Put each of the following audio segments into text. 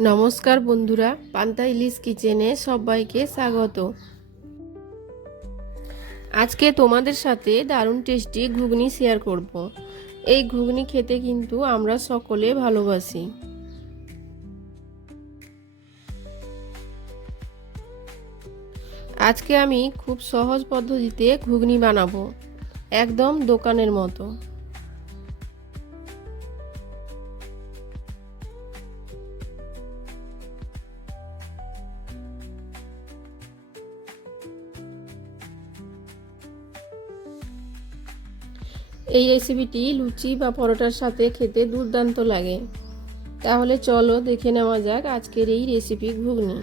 নমস্কার বন্ধুরা, পান্তা ইলিশ কিচেনে সবাইকে স্বাগত। আজকে তোমাদের সাথে দারুণ টেস্টি ঘুগনি শেয়ার করব। এই ঘুগনি খেতে কিন্তু আমরা সকলে ভালোবাসি। আজকে আমি খুব সহজ পদ্ধতিতে ঘুগনি বানাবো, একদম দোকানের মতো। এই রেসিপিটি লুচি বা পরোটার সাথে খেতে দুর্দান্ত লাগে। তাহলে চলো দেখে নেওয়া যাক আজকের এই রেসিপি ঘুগনি।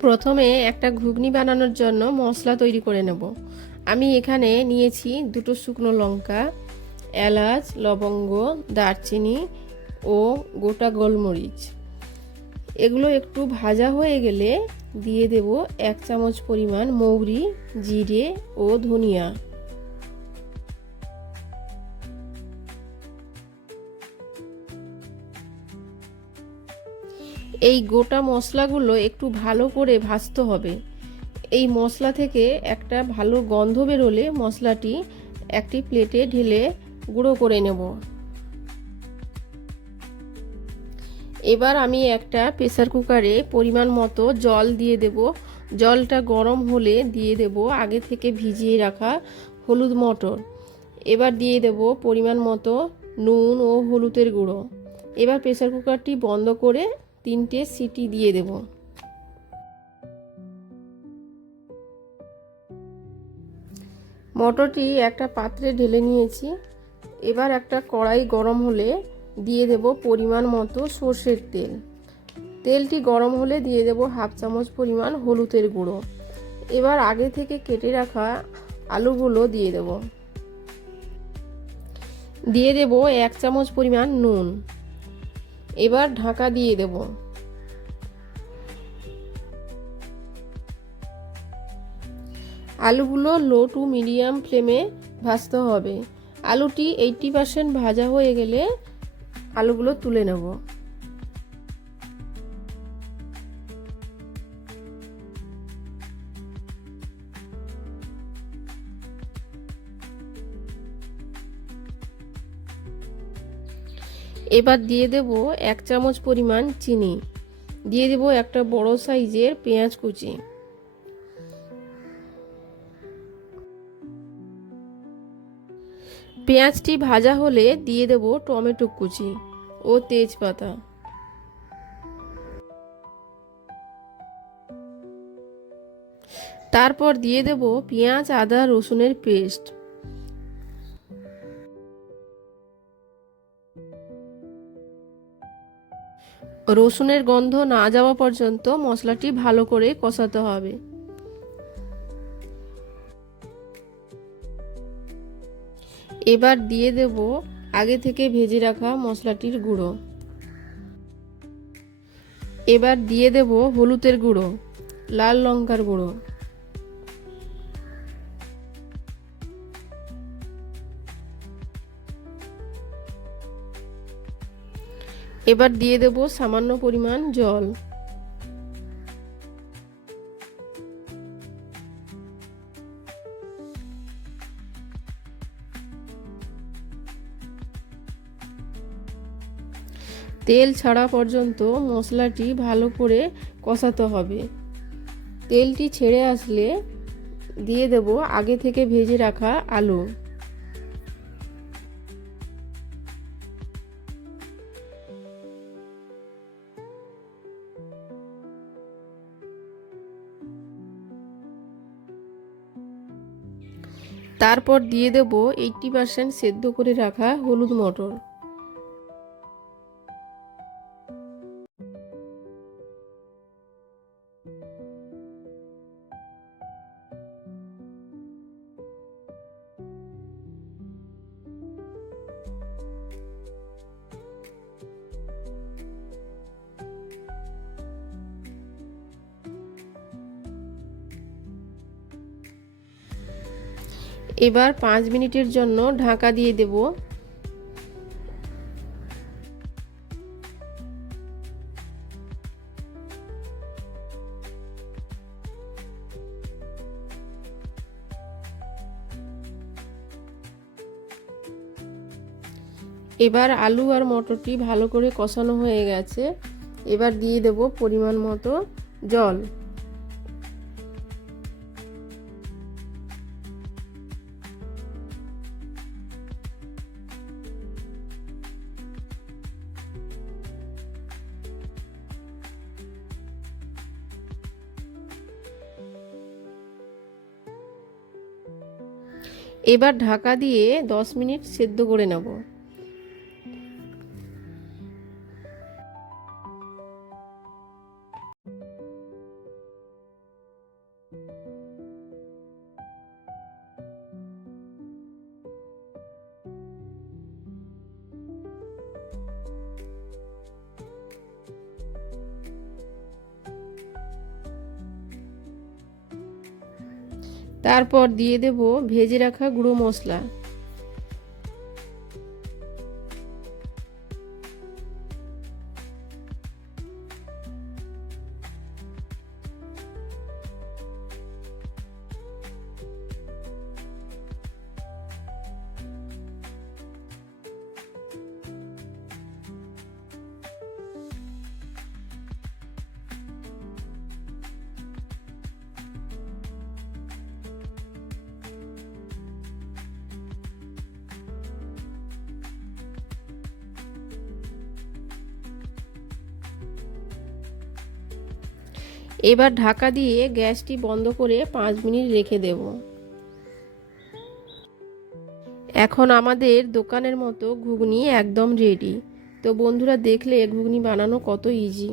প্রথমে একটা ঘুগনি বানানোর জন্য মশলা তৈরি করে নেব। আমি এখানে নিয়েছি দুটো শুকনো লঙ্কা, এলাচ, লবঙ্গ, দারচিনি ও গোটা গোলমরিচ। এগুলো একটু ভাজা হয়ে গেলে দিয়ে দেব এক চামচ পরিমাণ মৌরি, জিরে ও ধনিয়া। এই গোটা মশলাগুলো একটু ভালো করে ভাজতে হবে। এই মশলা থেকে একটা ভালো গন্ধ বেরোলে মশলাটি একটি প্লেটে ঢেলে গুঁড়ো করে নেব। এবার আমি একটা প্রেসার কুকারে পরিমাণ মতো জল দিয়ে দেব। জলটা গরম হলে দিয়ে দেব আগে থেকে ভিজিয়ে রাখা হলুদ মটর। এবার দিয়ে দেব পরিমাণ মতো নুন ও হলুদের গুঁড়ো। এবার প্রেসার কুকারটি বন্ধ করে তিনটে সিটি দিয়ে দেব। মটরটি একটা পাত্রে ঢেলে নিয়েছি। এবার একটা কড়াই গরম হলে দিয়ে দেব পরিমাণ মতো সর্ষের তেল। তেলটি গরম হলে দিয়ে দেব হাফ চামচ পরিমাণ হলুদের গুঁড়ো। এবার আগে থেকে কেটে রাখা আলুগুলো দিয়ে দেব। দিয়ে দেব এক চামচ পরিমাণ নুন। এবার ঢাকা দিয়ে দেব। আলুগুলো লো টু মিডিয়াম ফ্লেমে ভাজতে হবে। আলুটি এইটটি পার্সেন্ট ভাজা হয়ে গেলে আলুগুলো তুলে নেব। এবার দিয়ে দেব এক চামচ পরিমাণ চিনি। দিয়ে দেব একটা বড় সাইজের পেঁয়াজ কুচি। পেঁয়াজটি ভাজা হলে দিয়ে দেব টমেটো কুচি ও তেজপাতা। তারপর দিয়ে দেব পেঁয়াজ, আদা, রসুনের পেস্ট। রসুনের গন্ধ না যাওয়া পর্যন্ত মশলাটি ভালো করে কষাতে হবে। এবার দিয়ে দেব আগে থেকে ভেজে রাখা মশলাটির গুঁড়ো। এবার দিয়ে দেব হলুদের গুঁড়ো, লাল লঙ্কার গুঁড়ো। এবার দিয়ে দেব সামান্য পরিমাণ জল। তেল ছাড়া পর্যন্ত মশলাটি ভালো করে কষাতে হবে। তেলটি ছেড়ে আসলে দিয়ে দেব আগে থেকে ভেজে রাখা আলু। তারপর দিয়ে দেব এইটটি পারসেন্ট সেদ্ধ করে রাখা হলুদ মটর। এবার পাঁচ মিনিটের জন্য ঢাকা দিয়ে দেব। এবার আলু আর মটরটি ভালো করে কষানো হয়ে গেছে। এবার দিয়ে দেব পরিমাণ মতো জল। এবার ঢাকা দিয়ে দশ মিনিট সেদ্ধ করে নেব। তারপর দিয়ে দেব ভেজে রাখা গুঁড়ো মশলা। এবার ঢাকা দিয়ে গ্যাসটি বন্ধ করে পাঁচ মিনিট রেখে দেব। এখন আমাদের দোকানের মতো ঘুগনি একদম রেডি তো বন্ধুরা দেখলে ঘুগনি বানানো কত ইজি